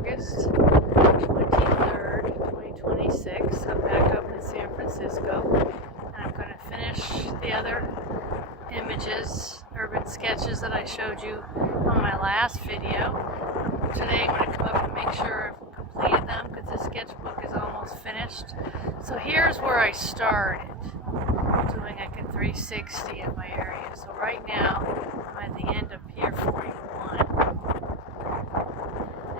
August 23rd, 2026. I'm back up in San Francisco, and I'm going to finish the other images, urban sketches that I showed you on my last video. Today I'm going to come up and make sure I've completed them because the sketchbook is almost finished. So here's where I started, doing like a 360 of my area. So right now I'm at the end of Pier 41.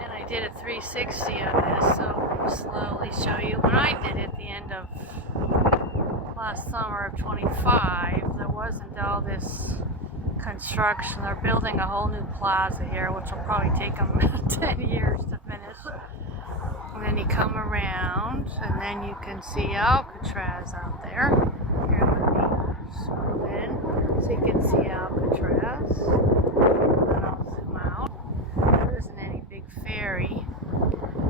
And I did a 360 of this, so I'll slowly show you. When I did it at the end of last summer of 25, there wasn't all this construction. They're building a whole new plaza here, which will probably take them 10 years to finish. And then you come around, and then you can see Alcatraz out there. Here, let me move in so you can see Alcatraz. And then I'll zoom out. There isn't any big ferry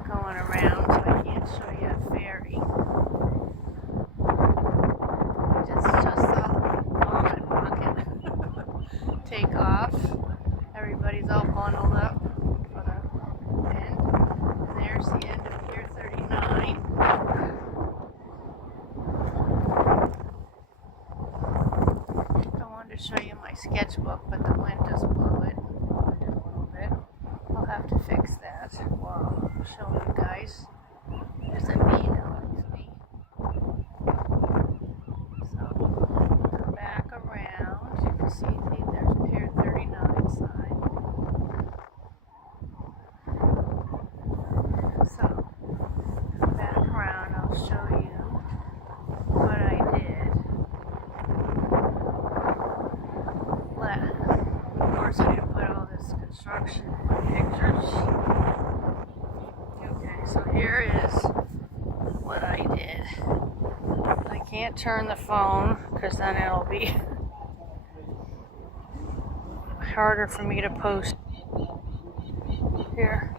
going around, so I can't show you a ferry. I just saw the vomit rocket take off. Everybody's all bundled up for the end. And there's the end of Pier 39. I wanted to show you my sketchbook, but the wind just blew it a little bit. I'll have to fix that while I'm showing you guys. There's a bee that likes me. So, come back around. You can see there's Pier 39 sign. So, come back around. I'll show you what I did. Of course, I didn't put all this construction in my pictures. Okay, so here is what I did. I can't turn the phone because then it'll be harder for me to post. Here.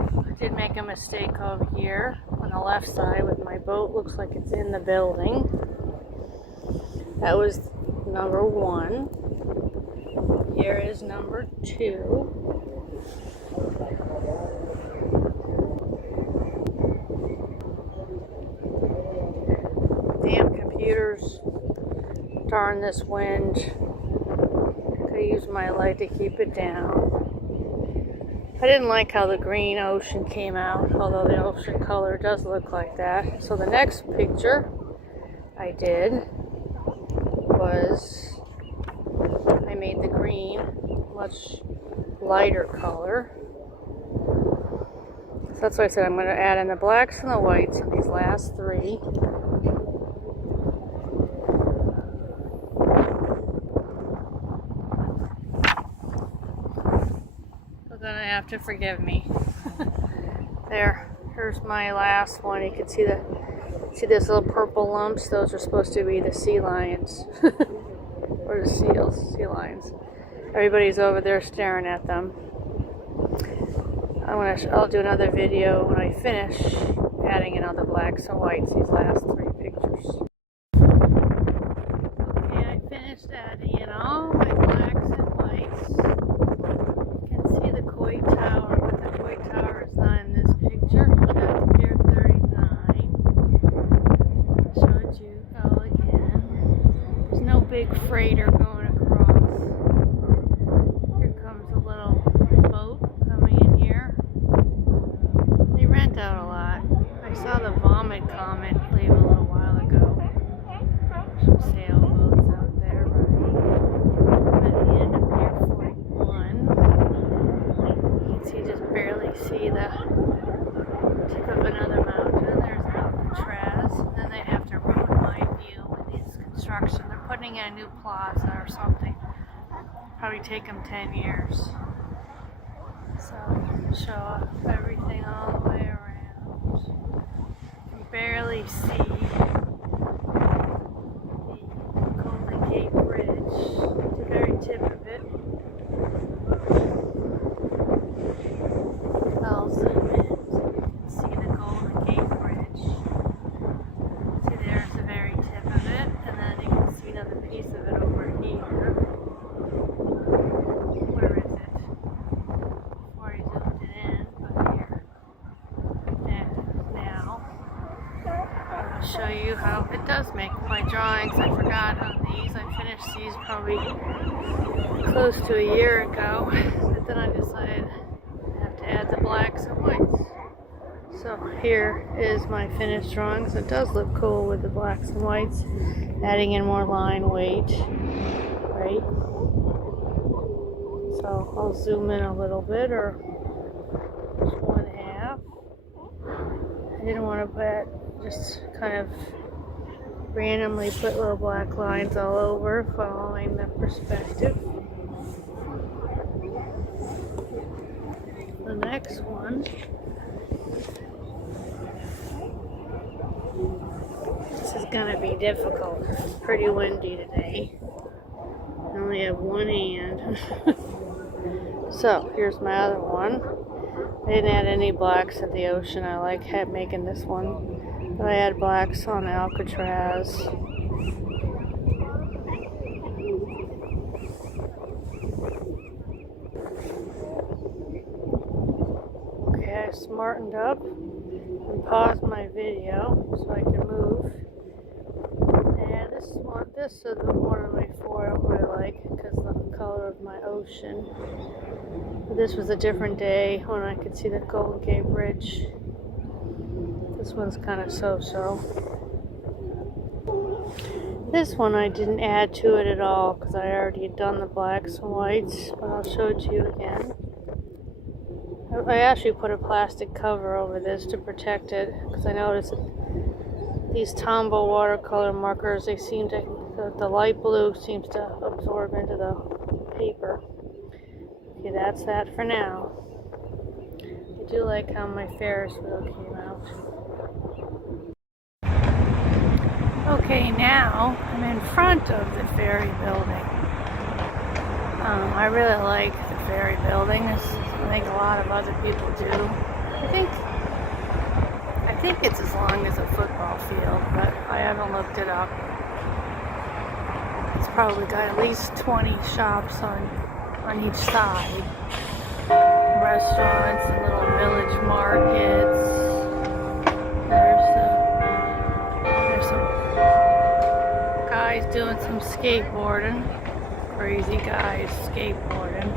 I did make a mistake over here on the left side with my boat. Looks like it's in the building. That was number 1. Here is number 2. Damn computers. Darn this wind. Could use my light to keep it down. I didn't like how the green ocean came out, although the ocean color does look like that. So the next picture I did was I made the green much lighter color. So that's why I said I'm going to add in the blacks and the whites in these last 3. You're going to have to forgive me. Here's my last one. You can see these little purple lumps. Those are supposed to be the sea lions. Or the seals, sea lions. Everybody's over there staring at them. I'll do another video when I finish adding in all the blacks and whites, these last 3 pictures. Okay, I finished adding in all my blacks and whites. You can see the Koi Tower, but the Koi Tower is not in this picture. That's Pier 39. Showed you all again. There's no big freighter going across. Here comes a little boat coming in here. They rent out a lot. I saw the vomit comment leave a little while ago. Some sailboats out there, right? I'm at the end of Pier 41. You can see, just barely see the tip of another mountain. There's Alcatraz. And then they have to ruin my view with this construction. They're putting in a new plaza or something. Probably take them 10 years. So, show everything all the way around. You can barely see the Golden Gate Bridge, the very tip of it. I'll zoom in so you can see the Golden Gate Bridge. See, there's the very tip of it, and then you can see another piece of it over here. Where is it? Before I zoomed it in. make my drawings. I forgot on these. I finished these probably close to a year ago. But then I decided I have to add the blacks and whites. So here is my finished drawings. It does look cool with the blacks and whites. Adding in more line weight. Right? So I'll zoom in a little bit, or just 1/2. I didn't want to put, just kind of randomly put little black lines all over, following the perspective. The next one, this is going to be difficult. It's pretty windy today. I only have one hand. So here's my other one. I didn't add any blacks at the ocean. I like making this one. But I add blacks on Alcatraz. Okay, I smartened up and paused my video so I can move. And this is the one of my four I don't really like because of the color of my ocean. But this was a different day when I could see the Golden Gate Bridge. This one's kind of so-so. This one I didn't add to it at all because I already had done the blacks and whites, but I'll show it to you again. I actually put a plastic cover over this to protect it because I noticed that these Tombow watercolor markers, they seem to, the light blue seems to absorb into the paper. Okay, that's that for now. I do like how my Ferris wheel came out. Okay, now I'm in front of the Ferry Building. I really like the Ferry Building. I think a lot of other people do. I think it's as long as a football field, but I haven't looked it up. It's probably got at least 20 shops on each side. Restaurants and little village markets. There's some guys doing some skateboarding. Crazy guys skateboarding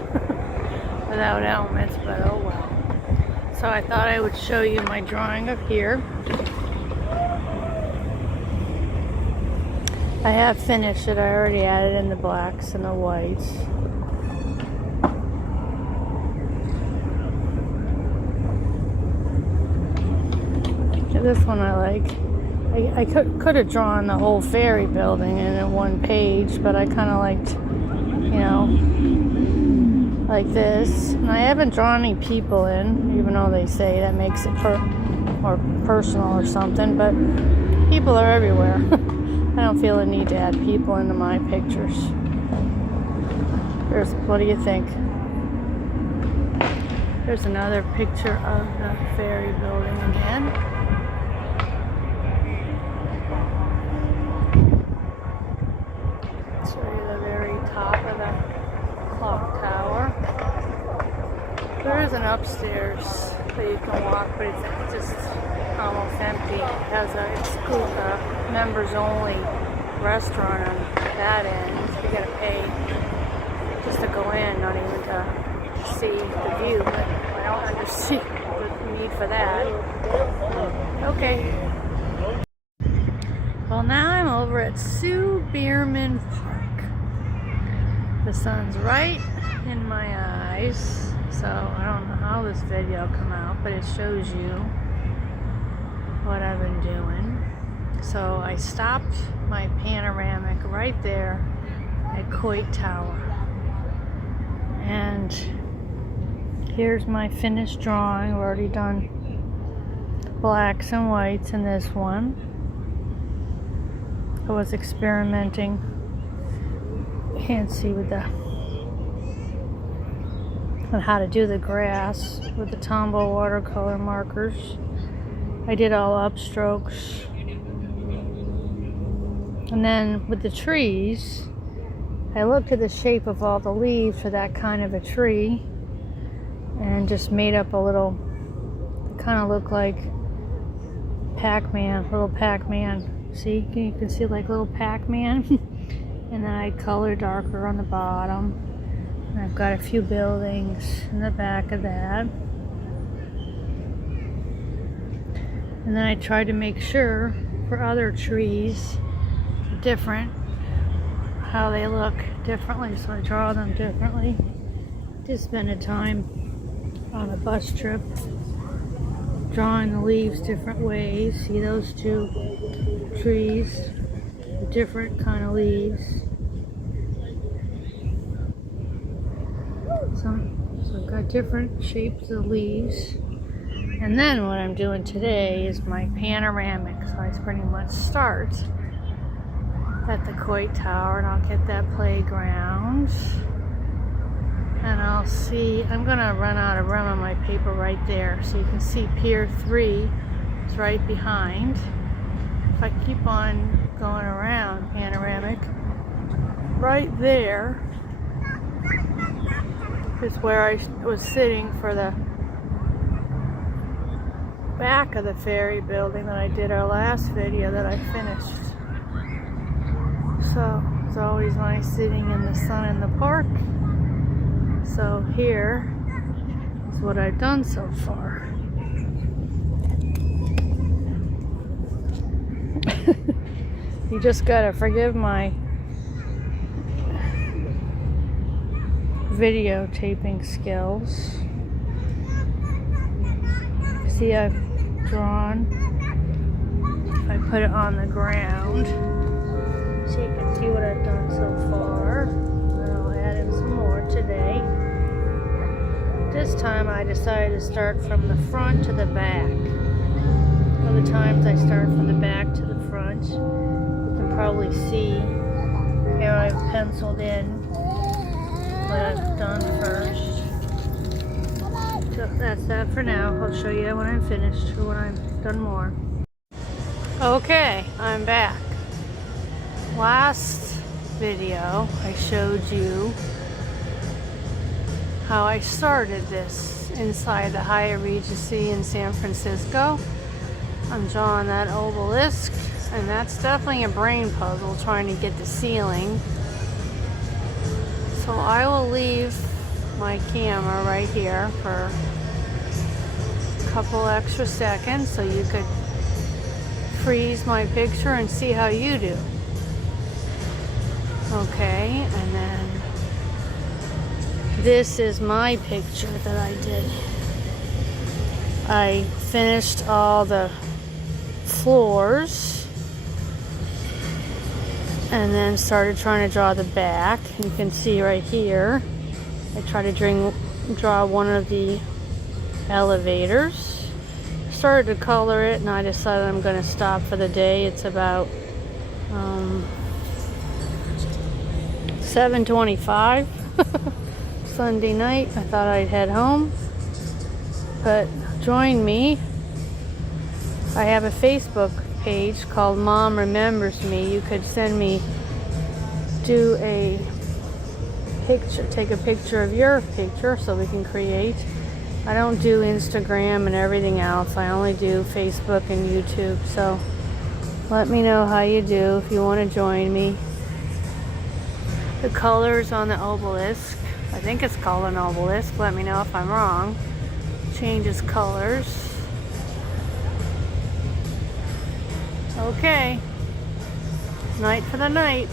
without helmets, but oh well. So I thought I would show you my drawing of here. I have finished it. I already added in the blacks and the whites. This one I like. I could have drawn the whole Ferry Building in one page, but I kind of liked, you know, like this. And I haven't drawn any people in, even though they say that makes it more personal or something, but people are everywhere. I don't feel a need to add people into my pictures. What do you think? There's another picture of the Ferry Building again. Show you the very top of the clock tower. There is an upstairs that you can walk, but it's just almost empty. It has a members only restaurant on that end. You gotta pay just to go in, not even to see the view, but I don't understand the need for that. Okay. Well, now I'm over at Bierman Park. The sun's right in my eyes, so I don't know how this video will come out, but it shows you what I've been doing. So I stopped my panoramic right there at Coit Tower. And here's my finished drawing. I've already done blacks and whites in this one. I was experimenting. You can't see with on how to do the grass with the Tombow watercolor markers. I did all upstrokes. And then with the trees, I looked at the shape of all the leaves for that kind of a tree and just made up a little, it kind of looked like Pac-Man, little Pac-Man See, you can see like little Pac-Man. And then I color darker on the bottom. And I've got a few buildings in the back of that. And then I tried to make sure for other trees different, how they look differently, so I draw them differently. Just spend a time on a bus trip drawing the leaves different ways. See those two trees, different kind of leaves. So I've got different shapes of leaves. And then what I'm doing today is my panoramic. So I pretty much start at the Coit Tower, and I'll get that playground. And I'll see, I'm gonna run out of room on my paper right there. So you can see Pier 3 is right behind. If I keep on going around panoramic, right there is where I was sitting for the back of the Ferry Building that I did our last video that I finished. So it's always nice sitting in the sun in the park. So here is what I've done so far. You just gotta forgive my videotaping skills. See, I've drawn. If I put it on the ground, so you can see what I've done so far. And I'll add in some more today. This time I decided to start from the front to the back. Other times I start from the back to the front. You can probably see here I've penciled in what I've done first. So that's that for now. I'll show you when I'm finished or when I've done more. Okay, I'm back. Last video I showed you how I started this inside the Hyatt Regency in San Francisco. I'm drawing that obelisk, and that's definitely a brain puzzle trying to get the ceiling. So I will leave my camera right here for a couple extra seconds so you could freeze my picture and see how you do. Okay, and then this is my picture that I did. I finished all the floors and then started trying to draw the back. You can see right here I tried to draw one of the elevators. Started to color it, and I decided I'm going to stop for the day. It's about 7:25 Sunday night. I thought I'd head home, but join me. I have a Facebook page called Mom Remembers Me. You could send me, do a picture, take a picture of your picture so we can create. I don't do Instagram and everything else. I only do Facebook and YouTube. So let me know how you do if you want to join me. The colors on the obelisk, I think it's called an obelisk. Let me know if I'm wrong. Changes colors. Okay. Night for the night.